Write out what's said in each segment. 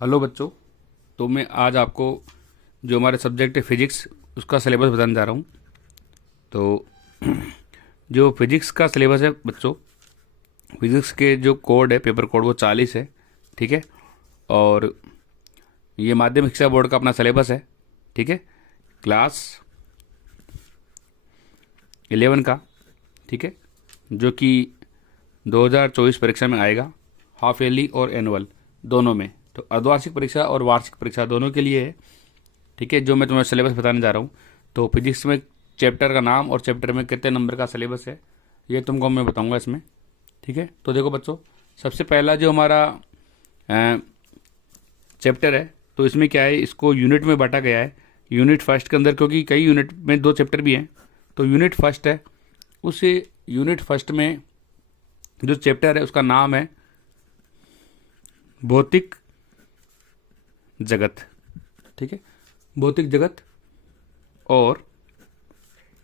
Hello बच्चों। तो मैं आज आपको जो हमारे सब्जेक्ट है फिजिक्स उसका सिलेबस बताने जा रहा हूँ। तो जो फिजिक्स का सिलेबस है बच्चों, फिजिक्स के जो कोड है, पेपर कोड, वो 40 है। ठीक है। और ये माध्यमिक शिक्षा बोर्ड का अपना सिलेबस है। ठीक है। क्लास 11 का। ठीक है। जो कि 2024 परीक्षा में आएगा, हाफ ईयरली और एनुअल दोनों में। तो अर्धवार्षिक परीक्षा और वार्षिक परीक्षा दोनों के लिए है। ठीक है। जो मैं तुम्हें सिलेबस बताने जा रहा हूँ, तो फिजिक्स में चैप्टर का नाम और चैप्टर में कितने नंबर का सिलेबस है, ये तुमको मैं बताऊंगा इसमें। ठीक है। तो देखो बच्चों, सबसे पहला जो हमारा चैप्टर है, तो इसमें क्या है, इसको यूनिट में बांटा गया है। यूनिट फर्स्ट के अंदर, क्योंकि कई यूनिट में दो चैप्टर भी हैं, तो यूनिट फर्स्ट है। उस यूनिट फर्स्ट में जो चैप्टर है उसका नाम है भौतिक जगत। ठीक है। भौतिक जगत और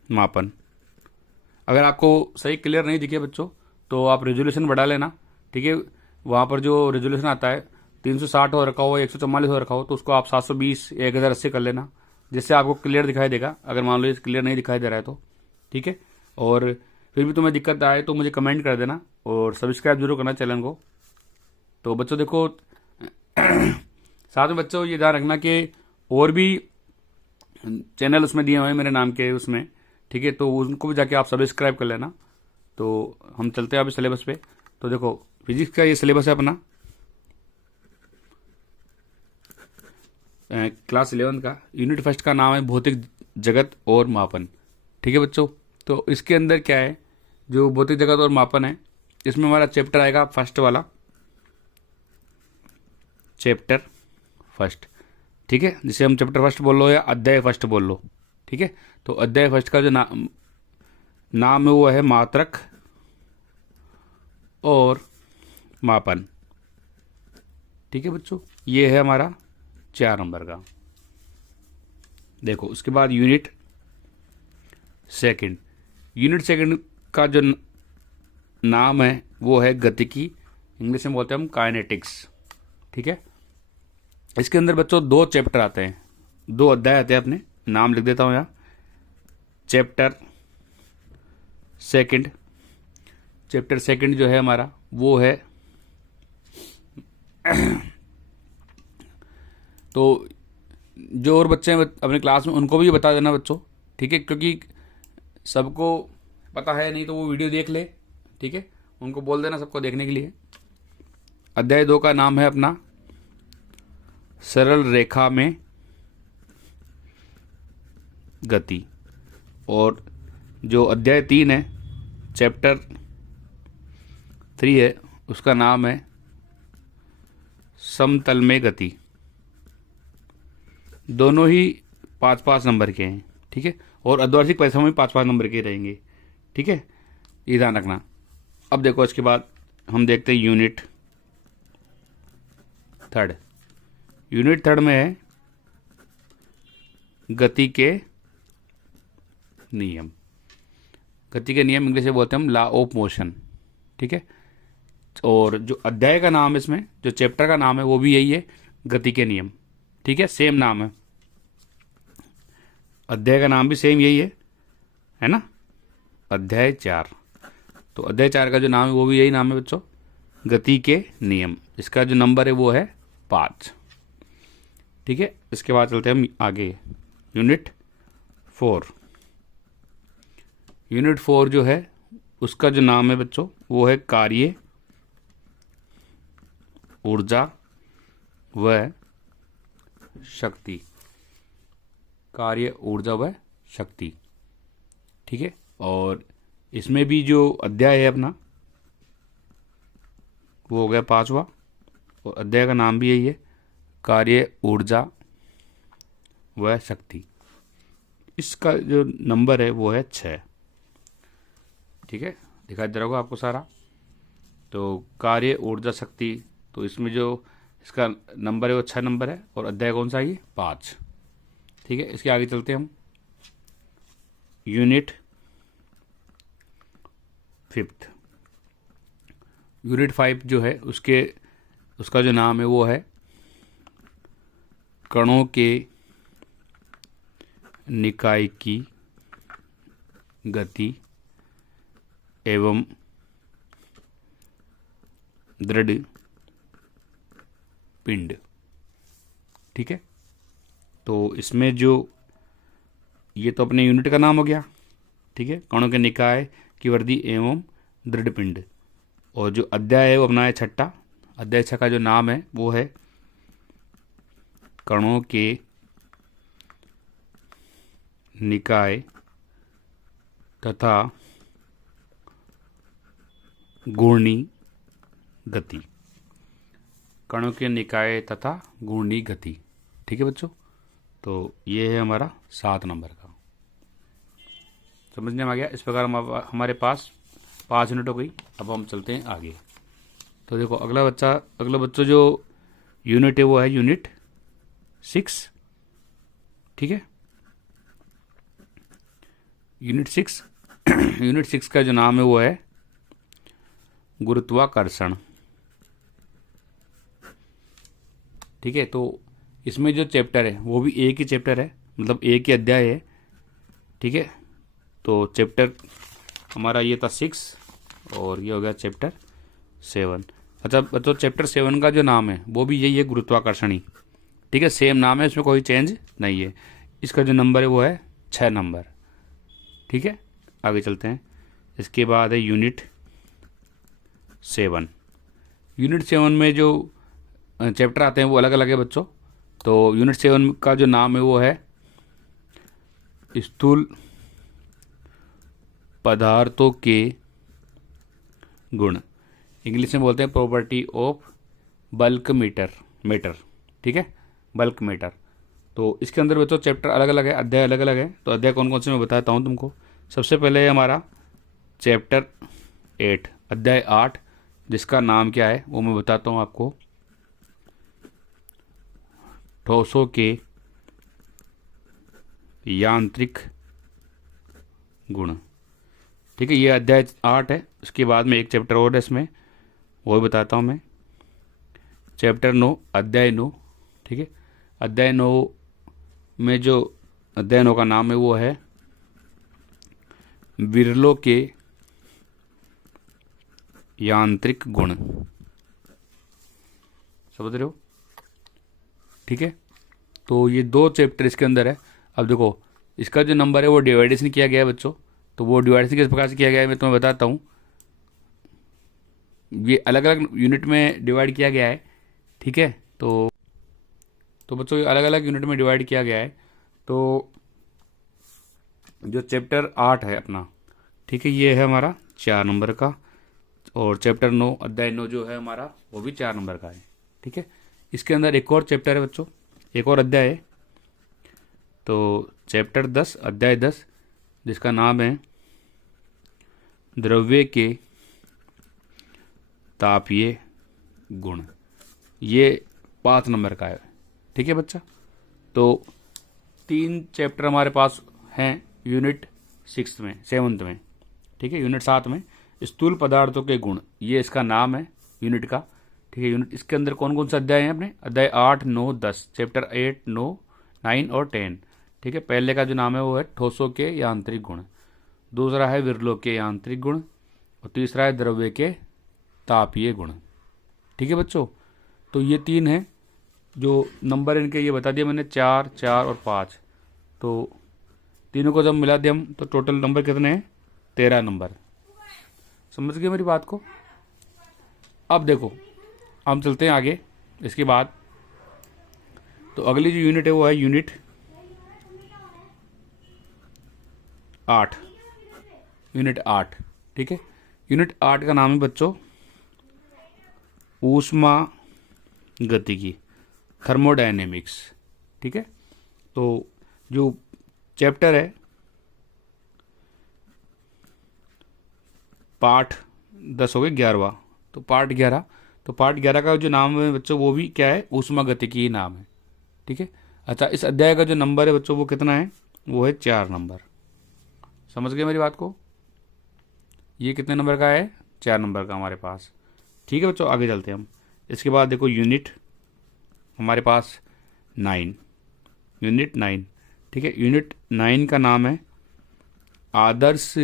मापन। अगर आपको सही क्लियर नहीं दिखे बच्चों, तो आप रेजोल्यूशन बढ़ा लेना। ठीक है। वहाँ पर जो रेजोल्यूशन आता है 360 हो रखा हो, 144 हो रखा हो, तो उसको आप 720 या 1080 कर लेना, जिससे आपको क्लियर दिखाई देगा। अगर मान लो क्लियर नहीं दिखाई दे रहा है तो ठीक है। और फिर भी तुम्हें दिक्कत आए तो मुझे कमेंट कर देना और सब्सक्राइब जरूर करना चैनल को। तो बच्चों देखो, साथ में बच्चों ये ध्यान रखना कि और भी चैनल उसमें दिए हुए हैं मेरे नाम के उसमें। ठीक है। तो उनको भी जाके आप सब्सक्राइब कर लेना। तो हम चलते हैं अभी सिलेबस पे। तो देखो, फिजिक्स का ये सिलेबस है अपना, क्लास 11 का। यूनिट फर्स्ट का नाम है भौतिक जगत और मापन। ठीक है बच्चों। तो इसके अंदर क्या है, जो भौतिक जगत और मापन है, इसमें हमारा चैप्टर आएगा फर्स्ट वाला, चैप्टर फर्स्ट। ठीक है। जिसे हम चैप्टर फर्स्ट बोल लो या अध्याय फर्स्ट बोल लो। ठीक है। तो अध्याय फर्स्ट का जो नाम है वो है मात्रक और मापन। ठीक है बच्चों, ये है हमारा 4 नंबर का। देखो, उसके बाद यूनिट सेकंड। यूनिट सेकंड का जो नाम है वो है गतिकी। इंग्लिश में बोलते हैं हम काइनेटिक्स। ठीक है। इसके अंदर बच्चों 2 चैप्टर आते हैं, 2 अध्याय आते हैं। अपने नाम लिख देता हूं यहाँ। Chapter second. चैप्टर सेकंड जो है हमारा वो है तो जो और बच्चे हैं अपने क्लास में, उनको भी बता देना बच्चों। ठीक है। क्योंकि सबको पता है नहीं तो वो वीडियो देख ले। ठीक है। उनको बोल देना सबको देखने के लिए। अध्याय 2 का नाम है अपना सरल रेखा में गति। और जो अध्याय 3 है, चैप्टर 3 है, उसका नाम है समतल में गति। दोनों ही 5-5 नंबर के हैं। ठीक है। और अर्धवार्षिक परीक्षा में 5-5 नंबर के रहेंगे। ठीक है। ये ध्यान रखना। अब देखो, इसके बाद हम देखते हैं यूनिट थर्ड। यूनिट थर्ड में है गति के नियम। गति के नियम इंग्लिश में बोलते हैं हम लॉ ऑफ मोशन। ठीक है। और जो अध्याय का नाम है, इसमें जो चैप्टर का नाम है वो भी यही है, गति के नियम। ठीक है। सेम नाम है, अध्याय का नाम भी सेम यही है ना। अध्याय 4। तो अध्याय 4 का जो नाम है वो भी यही नाम है बच्चों, गति के नियम। इसका जो नंबर है वो है 5। ठीक है। इसके बाद चलते हैं हम आगे, यूनिट 4। यूनिट 4 जो है उसका जो नाम है बच्चों वो है कार्य, ऊर्जा व शक्ति। कार्य, ऊर्जा व शक्ति। ठीक है। और इसमें भी जो अध्याय है अपना वो हो गया 5वां। और अध्याय का नाम भी यही है, कार्य, ऊर्जा व शक्ति। इसका जो नंबर है वो है 6। ठीक है। दिखाई दे रहा होगा आपको सारा। तो कार्य, ऊर्जा, शक्ति, तो इसमें जो इसका नंबर है वो 6 नंबर है। और अध्याय कौन सा है ये? 5। ठीक है। इसके आगे चलते हैं हम, यूनिट 5। यूनिट 5 जो है उसका जो नाम है वो है कणों के निकाय की गति एवं दृढ़ पिंड। ठीक है, तो इसमें जो ये तो अपने यूनिट का नाम हो गया। ठीक है, कणों के निकाय की वृद्धि एवं दृढ़ पिंड। और जो अध्याय है वो अपना है छठा। अध्याय 6 का जो नाम है वो है कणों के निकाय तथा घूर्णी गति। कणों के निकाय तथा घूर्णी गति। ठीक है बच्चों, तो ये है हमारा 7 नंबर का। समझने में आ गया। इस प्रकार हमारे पास 5 यूनिट हो गई। अब हम चलते हैं आगे। तो देखो अगला बच्चों जो यूनिट है वो है यूनिट 6। ठीक है, यूनिट 6 यूनिट 6 का जो नाम है वो है गुरुत्वाकर्षण। ठीक है, तो इसमें जो चैप्टर है वो भी एक ही चैप्टर है, मतलब एक ही अध्याय है। ठीक है, तो चैप्टर हमारा ये था 6 और ये हो गया चैप्टर 7। अच्छा बच्चों, चैप्टर 7 का जो नाम है वो भी यही है, गुरुत्वाकर्षणी। ठीक है, सेम नाम है, इसमें कोई चेंज नहीं है। इसका जो नंबर है वो है 6 नंबर। ठीक है, आगे चलते हैं। इसके बाद है यूनिट 7। यूनिट 7 में जो चैप्टर आते हैं वो अलग अलग है बच्चों। तो यूनिट 7 का जो नाम है वो है स्थूल पदार्थों के गुण। इंग्लिश में बोलते हैं प्रॉपर्टी ऑफ बल्क मैटर। ठीक है, बल्क मैटर। तो इसके अंदर बच्चों चैप्टर अलग अलग है, अध्याय अलग अलग है। तो अध्याय कौन कौन से मैं बताता हूँ तुमको। सबसे पहले है हमारा चैप्टर 8, अध्याय 8, जिसका नाम क्या है वो मैं बताता हूँ आपको। ठोसों के यांत्रिक गुण। ठीक है, ये अध्याय 8 है। उसके बाद में एक चैप्टर और है इसमें, वो बताता हूँ मैं। चैप्टर 9, अध्याय 9। ठीक है, अध्याय 9 में जो अध्याय 9 का नाम है वो है विरलों के यांत्रिक गुण। समझ रहे हो? ठीक है, तो ये 2 चैप्टर इसके अंदर है। अब देखो इसका जो नंबर है वो डिवाइडेशन किया गया है बच्चों। तो वो डिवाइडेशन किस प्रकार से किया गया है मैं तुम्हें बताता हूँ। ये अलग अलग यूनिट में डिवाइड किया गया है। ठीक है, तो बच्चों ये अलग अलग यूनिट में डिवाइड किया गया है। तो जो चैप्टर 8 है अपना, ठीक है, ये है हमारा 4 नंबर का। और चैप्टर 9, अध्याय 9 जो है हमारा वो भी 4 नंबर का है। ठीक है, इसके अंदर एक और चैप्टर है बच्चों, एक और अध्याय है। तो चैप्टर 10, अध्याय 10, जिसका नाम है द्रव्य के तापीय गुण। ये 5 नंबर का है। ठीक है बच्चा, तो 3 चैप्टर हमारे पास हैं यूनिट 6 में, 7 में। ठीक है, यूनिट 7 में स्थूल पदार्थों के गुण, ये इसका नाम है यूनिट का। ठीक है, यूनिट इसके अंदर कौन कौन से अध्याय हैं अपने? अध्याय 8, 9, 10, चैप्टर 8, 9, 9 और 10। ठीक है, पहले का जो नाम है वो है ठोसों के यांत्रिक गुण, दूसरा है विरलों के यांत्रिक गुण, और तीसरा है द्रव्य के तापीय गुण। ठीक है बच्चों, तो ये 3 हैं जो नंबर इनके ये बता दिया मैंने, 4, 4 और 5। तो तीनों को जब मिला दिया हम तो टोटल नंबर कितने हैं? 13 नंबर। समझ गए मेरी बात को? अब देखो हम चलते हैं आगे। इसके बाद तो अगली जो यूनिट है वो है यूनिट 8। यूनिट 8, ठीक है, यूनिट 8 का नाम है बच्चों ऊष्मा गतिकी, थर्मोडायनेमिक्स। ठीक है, तो जो चैप्टर है पाठ 10 हो गए, 11वां। तो पार्ट 11, तो पार्ट 11 का जो नाम है बच्चों वो भी क्या है? ऊष्मा गतिकी ही नाम है। ठीक है, अच्छा इस अध्याय का जो नंबर है बच्चों वो कितना है? वो है 4 नंबर। समझ गए मेरी बात को? ये कितने नंबर का है? 4 नंबर का हमारे पास। ठीक है बच्चों, आगे चलते हैं हम। इसके बाद देखो यूनिट हमारे पास 9। यूनिट 9, ठीक है। यूनिट 9 का नाम है आदर्श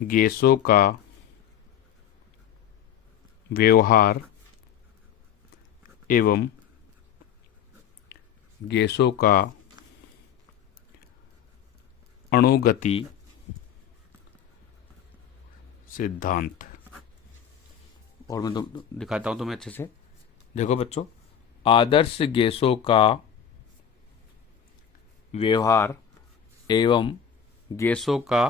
गैसों का व्यवहार एवं गैसों का अणुगति सिद्धांत। और मैं दिखाता हूं तुम्हें अच्छे से। देखो बच्चों, आदर्श गैसों का व्यवहार एवं गैसों का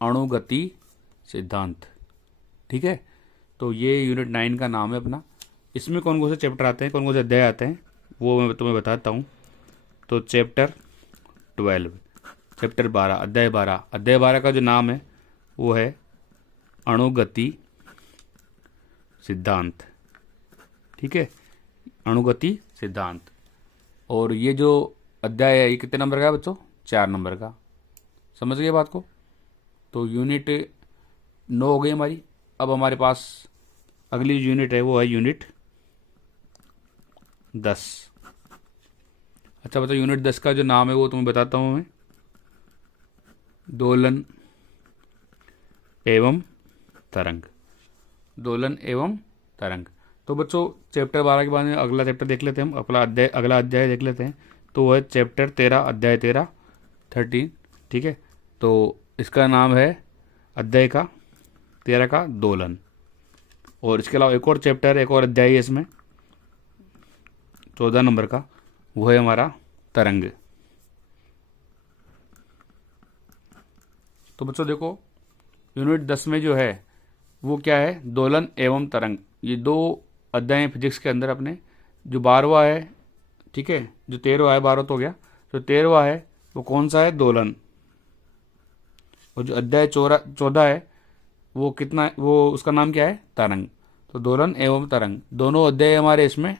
अणुगति सिद्धांत, ठीक है। तो ये यूनिट 9 का नाम है अपना। इसमें कौन कौन से चैप्टर आते हैं, कौन कौन से अध्याय आते हैं, वो मैं तुम्हें बताता हूँ। तो चैप्टर 12, चैप्टर 12, अध्याय 12, अध्याय 12 का जो नाम है वो है अणुगति सिद्धांत, ठीक है, अणुगति सिद्धांत। और ये जो अध्याय है ये कितने नंबर का है बच्चों? 4 नंबर का। समझ गए बात को? तो यूनिट 9 हो गई हमारी। अब हमारे पास अगली जो यूनिट है वो है यूनिट 10। अच्छा बच्चों, यूनिट 10 का जो नाम है वो तुम्हें बताता हूँ मैं, दोलन एवं तरंग। दोलन एवं तरंग। तो बच्चों चैप्टर 12 के बाद में अगला चैप्टर देख लेते हैं हम, अगला अध्याय देख लेते हैं। तो वो है चैप्टर 13, अध्याय 13, 13, ठीक है। तो इसका नाम है अध्याय का 13 का दोलन। और इसके अलावा एक और चैप्टर, एक और अध्याय है इसमें 14 नंबर का, वो है हमारा तरंग। तो बच्चों देखो, यूनिट 10 में जो है वो क्या है? दोलन एवं तरंग। ये 2 अध्याय फिजिक्स के अंदर अपने। जो 12वां है, ठीक है, जो 13वां है, 12 तो हो गया, तो 13वां है वो कौन सा है? दोलन। और जो अध्याय 14 है वो कितना, वो उसका नाम क्या है? तरंग। तो दोलन एवं तरंग दोनों अध्याय हमारे इसमें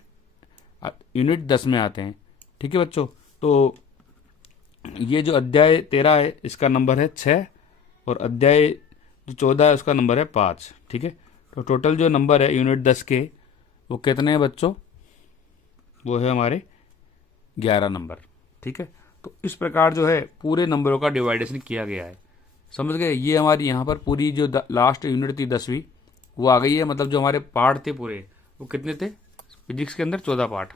यूनिट 10 में आते हैं, ठीक है बच्चों। तो ये जो अध्याय 13 है इसका नंबर है 6, और अध्याय जो 14 है उसका नंबर है 5, ठीक है। तो टोटल जो नंबर है यूनिट 10 के वो कितने हैं बच्चों? वो है हमारे 11 नंबर, ठीक है। तो इस प्रकार जो है पूरे नंबरों का डिवाइडेशन किया गया है। समझ गए? ये हमारी यहाँ पर पूरी जो लास्ट यूनिट थी 10वीं वो आ गई है। मतलब जो हमारे पार्ट थे पूरे वो कितने थे फिजिक्स के अंदर? 14 पार्ट।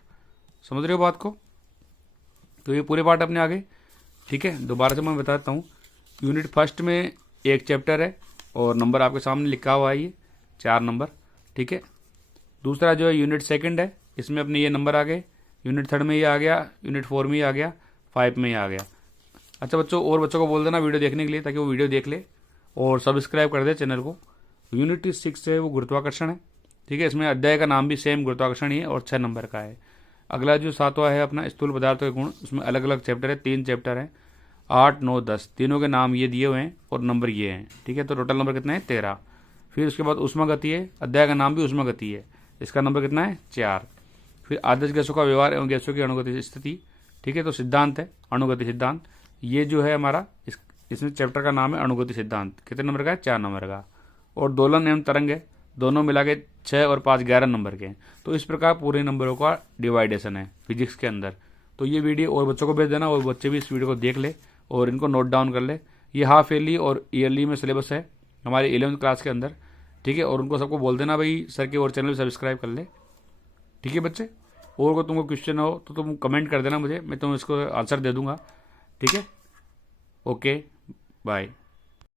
समझ रहे हो बात को? तो ये पूरे पार्ट अपने आ गए, ठीक है। दोबारा से मैं बताता हूँ। यूनिट फर्स्ट में एक चैप्टर है और नंबर आपके सामने लिखा हुआ है, ये 4 नंबर, ठीक है। दूसरा जो है यूनिट सेकंड है, इसमें अपने ये नंबर आ गए। यूनिट थर्ड में ये आ गया, यूनिट 4 में ये आ गया, 5 में ये आ गया। अच्छा बच्चों, और बच्चों को बोल देना वीडियो देखने के लिए, ताकि वो वीडियो देख ले और सब्सक्राइब कर दे चैनल को। यूनिट 6 है वो गुरुत्वाकर्षण है, ठीक है। इसमें अध्याय का नाम भी सेम गुरुत्वाकर्षण ही है और 6 नंबर का है। अगला जो 7वां है अपना स्थूल पदार्थों के गुण, उसमें अलग अलग चैप्टर है, 3 चैप्टर हैं, 8, 9, 10, तीनों के नाम ये दिए हुए हैं और नंबर ये हैं, ठीक है। तो टोटल नंबर कितना है? 13। फिर उसके बाद उष्मा गति है, अध्याय का नाम भी उष्मा गति है, इसका नंबर कितना है? 4। फिर आदर्श गैसों का व्यवहार एवं गैसों की अणुगति स्थिति, ठीक है। तो सिद्धांत है अणुगति सिद्धांत, ये जो है हमारा इसमें चैप्टर का नाम है अणुगति सिद्धांत। कितने नंबर का है? 4 नंबर का। और दोलन एवं तरंग है, दोनों मिला के 6 और 5 11 नंबर के हैं। तो इस प्रकार पूरे नंबरों का डिवाइडेशन है फिजिक्स के अंदर। तो ये वीडियो और बच्चों को भेज देना, और बच्चे भी इस वीडियो को देख ले और इनको नोट डाउन कर ले। ये हाफ ईयरली और ईयरली में सिलेबस है हमारे 11वीं क्लास के अंदर, ठीक है। और उनको सबको बोल देना भाई सर के और चैनल सब्सक्राइब कर ले, ठीक है बच्चे। और को तुमको क्वेश्चन हो तो तुम कमेंट कर देना मुझे, मैं तुम्हें इसको आंसर दे दूंगा, ठीक है। Okay, bye.